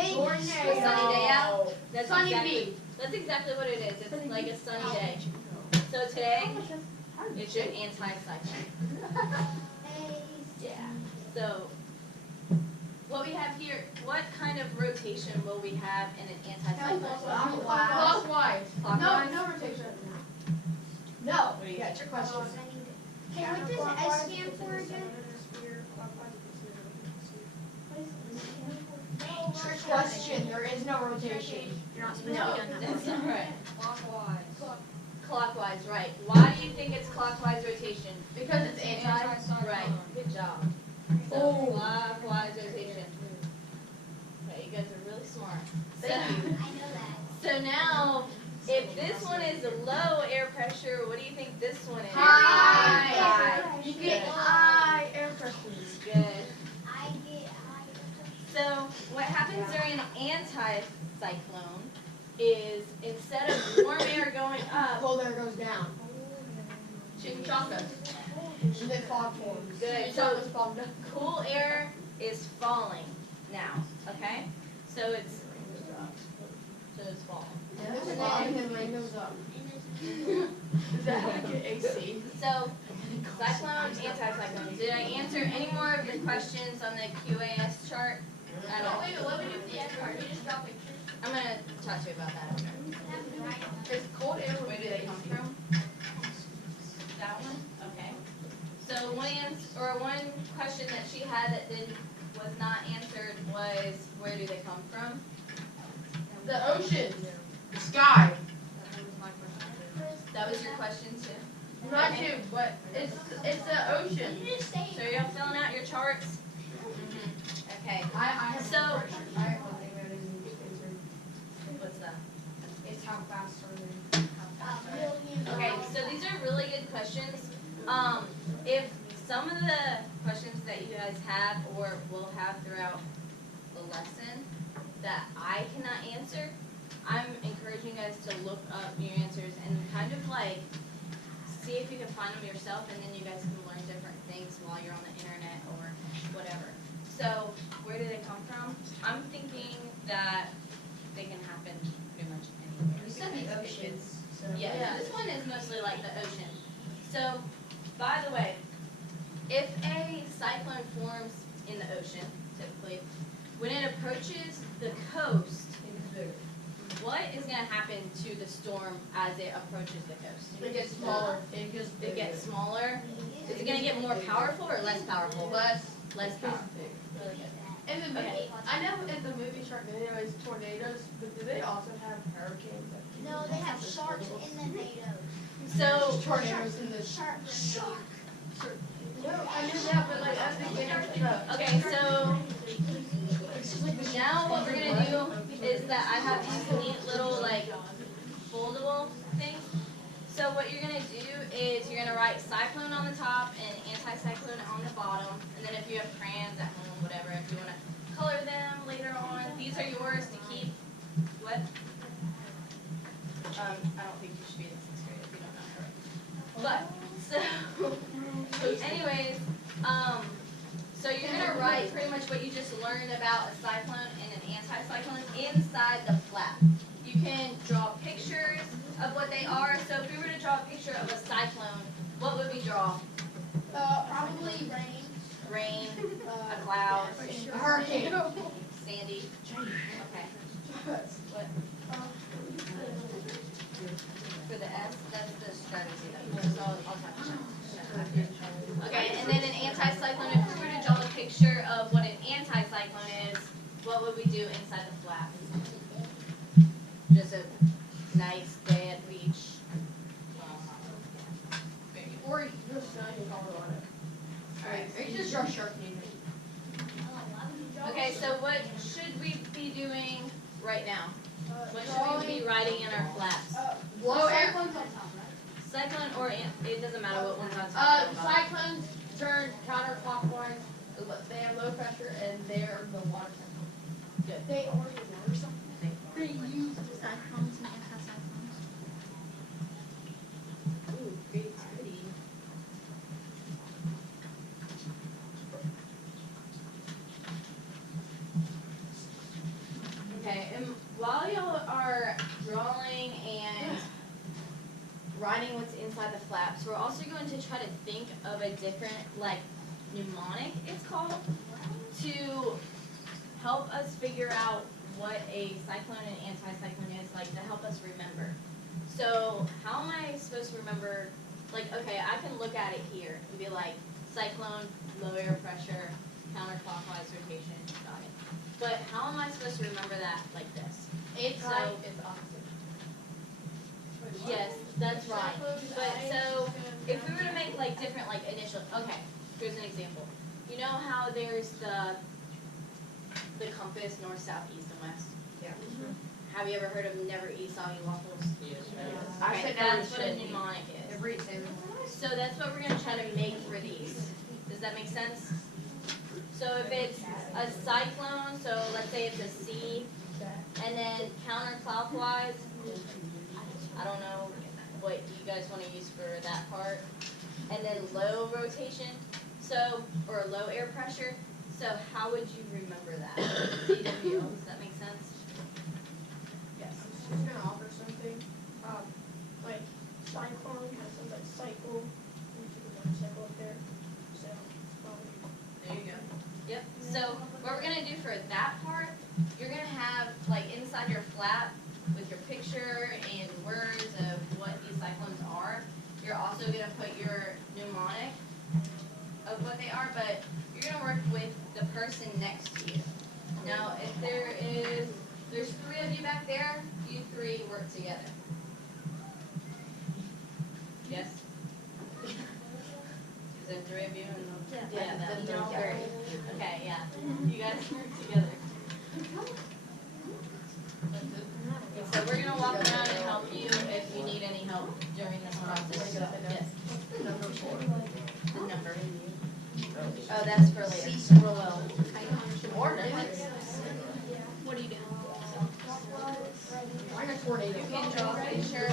A sunny day out? That's Sunny exactly, bee. that's exactly what it is. It's like a sunny day. So today, it's an anticyclone. Yeah. So, what we have here, what kind of rotation will we have in an anticyclone? Clockwise. Clockwise? No rotation. No. What do you Yeah, it's your question. Okay, what does S stand for again? Trick question. There is no rotation. You're not supposed No, to be on that. that's not right. Clockwise. Clockwise, right. Why do you think it's clockwise rotation? Because it's anti. Right. Good job. So, Oh. clockwise rotation. Okay, you guys are really smart. So, I know that. so now, if this one is low air pressure, what do you think this one is? High. High. You get Good. high air pressure. Good. I get high. So, what happens during an anticyclone is instead of warm air going up, Cold air goes down. Chimichangas. And then fog forms. Good. Chimichangas fall down. cool air is falling now. Okay? So it's falling. And then rain goes up. Is that how you get AC? So, cyclones, anticyclones. Did I answer any more of your questions on the QAS chart at all? Wait, what would you do the F part? You just draw pictures? I'm going to talk to you about that after. Is cold air Where do they come from? That one? Okay. So one question that she had that was not answered was, where do they come from? The ocean. The sky. That was your question too? Not you, but it's the ocean. You just say So you're filling out your charts? Okay. I have So- one question. I have one thing that is answered. What's that? It's how fast are they? Okay, so these are really good questions. If some of the questions that you guys have or will have throughout the lesson that I cannot answer, I'm encouraging you guys to look up your answers and kind of like see if you can find them yourself, and then you guys can learn different things while you're on the internet or whatever. So where do they come from? I'm thinking that they can happen pretty much anywhere. You said the because if oceans. yeah, this one is mostly like the ocean. So, by the way, if a cyclone forms in the ocean, typically, when it approaches the coast, what is going to happen to the storm as it approaches the coast? It gets smaller. It gets It gets smaller. Is it going to get more powerful or less powerful? less. Less powerful. Really good. And the Okay. I know in the movie Shark video is tornadoes, but do they also have hurricanes? No, they have sharks in the NATO. So, Tornadoes in the Shark. No, I knew that, but like as they get okay, so now what we're going to do is that I have these neat little like foldable things. So what you're going to do is you're going to write cyclone on the top and anticyclone on the bottom. And then if you have crayons at home, whatever, if you want to color them later on, these are yours to keep. What? I don't think you should be in 6th grade if you don't know how to write. But, so, anyways, so you're going to write pretty much what you just learned about a cyclone and an anticyclone inside the flap. You can draw pictures of what they are. So if we were to draw a picture of a cyclone, what would we draw? Probably rain. Rain, a cloud, a hurricane. sandy. Okay. What? For the S, that's the strategy. So I'll talk to you. Okay, and then an anticyclone, if we were to draw a picture of what an anticyclone is, what would we do inside the flap? Just a nice day at the beach. Or you just not in Colorado. Alright. Or you just draw shark name. Okay, so what should we be doing right now? What should we be writing in our flaps? Blow air. Cyclone or it doesn't matter what one's on top. Cyclones turn counterclockwise. They have low pressure and they're the water cyclone. Good. They are the water cyclone. They use cyclones and anticyclones. Ooh, creativity. Okay, and while y'all are drawing and writing what's inside the flaps, we're also going to try to think of a different, like, mnemonic, it's called, to help us figure out what a cyclone and anticyclone is, like, to help us remember. So, how am I supposed to remember, like, okay, I can look at it here and be like, cyclone, low air pressure, counterclockwise rotation, got it. But how am I supposed to remember that like this? It's So- right, it's opposite. Yes, that's right. But so, if we were to make like different like initial, okay, here's an example. You know how there's the compass, north, south, east, and west? Yeah. Have you ever heard of never eat soggy waffles? Yes. I Okay, said never that's what a should eat. mnemonic is. Every So that's what we're gonna try to make for these. Does that make sense? So if it's a cyclone, so let's say it's a C, and then counterclockwise, I don't know what you guys want to use for that part, and then low rotation, so, or low air pressure, so how would you remember that? CW, does that make sense? Yes, I'm just gonna offer something. Like cyclone has something like cycle, and you can cycle up there. So There you go. Yep, so what we're gonna do for that part, you're gonna have, like, inside your flap with your picture and words of what these cyclones are, you're also gonna put your mnemonic of what they are, but you're gonna work with the person next to you. Now, if there's 3 of you back there, you 3 work together. Yes? Is there 3 of you? Yeah, that's all 3. Okay, yeah. You guys work together. So we're gonna walk around and help you if you need any help during this process. Yes. Number 4. The number. Oh, that's for later. Ordinance. What are you doing? I got tornado. You can draw a picture.